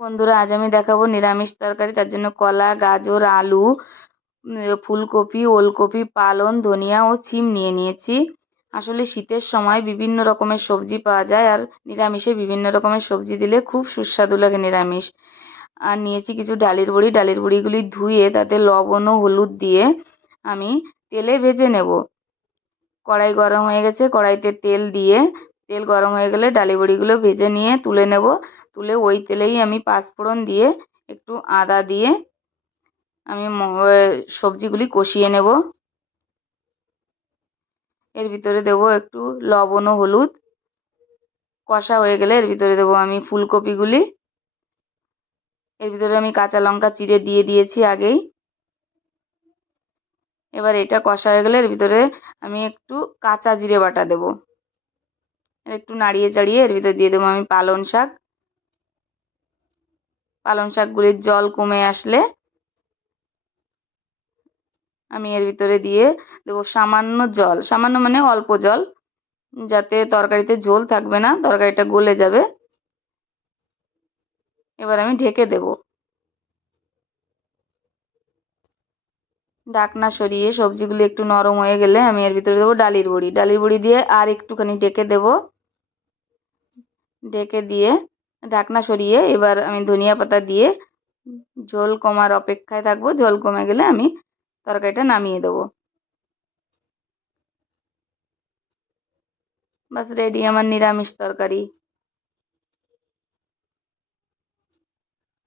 বন্ধুরা, আজ আমি দেখাবো নিরামিষ তরকারি। তার জন্য কলা, গাজর, আলু, ফুলকপি, ওলকপি, পালং, ধনিয়া ও শিম নিয়ে নিয়েছি। আসলে শীতের সময় বিভিন্ন রকমের সবজি পাওয়া যায়, আর নিরামিষে বিভিন্ন রকমের সবজি দিলে খুব সুস্বাদু লাগে নিরামিষ। আর নিয়েছি কিছু ডালের বড়ি। ডালের বড়িগুলি ধুয়ে তাতে লবণ ও হলুদ দিয়ে আমি তেলে ভেজে নেব। কড়াই গরম হয়ে গেছে, কড়াইতে তেল দিয়ে তেল গরম হয়ে গেলে ডালি বড়িগুলো ভেজে নিয়ে তুলে নেব। তুলে ওই তেলেই আমি পাঁচফোড়ন দিয়ে একটু আদা দিয়ে আমি সবজিগুলি কষিয়ে নেব। এর ভিতরে দেবো একটু লবণ ও হলুদ। কষা হয়ে গেলে এর ভিতরে দেবো আমি ফুলকপিগুলি। এর ভিতরে আমি কাঁচা লঙ্কা চিড়ে দিয়ে দিয়েছি আগেই। এবার এটা কষা হয়ে গেলে এর ভিতরে আমি একটু কাঁচা জিরে বাটা দেবো। একটু নাড়িয়ে চাড়িয়ে এর ভিতরে দিয়ে দেবো আমি পালং শাক। পালং শাকগুলির জল কমে আসলে আমি এর ভিতরে দিয়ে দেবো সামান্য জল, সামান্য মানে অল্প জল, যাতে তরকারিতে ঝোল থাকবে না, তরকারিটা গলে যাবে। এবার আমি ঢেকে দেব। ঢাকনা সরিয়ে সবজিগুলি একটু নরম হয়ে গেলে আমি এর ভিতরে দেবো ডালির বড়ি। ডালির বড়ি দিয়ে আর একটুখানি ঢেকে দেব। ঢেকে দিয়ে ঢাকনা সরিয়ে এবার আমি ধনিয়া পাতা দিয়ে ঝোল কমার অপেক্ষায় থাকবো। ঝোল কমে গেলে আমি তরকারিটা নামিয়ে দেবো। বাস রেডি আমার নিরামিষ তরকারি।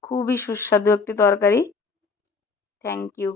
খুবই সুস্বাদু একটি তরকারি। Thank you.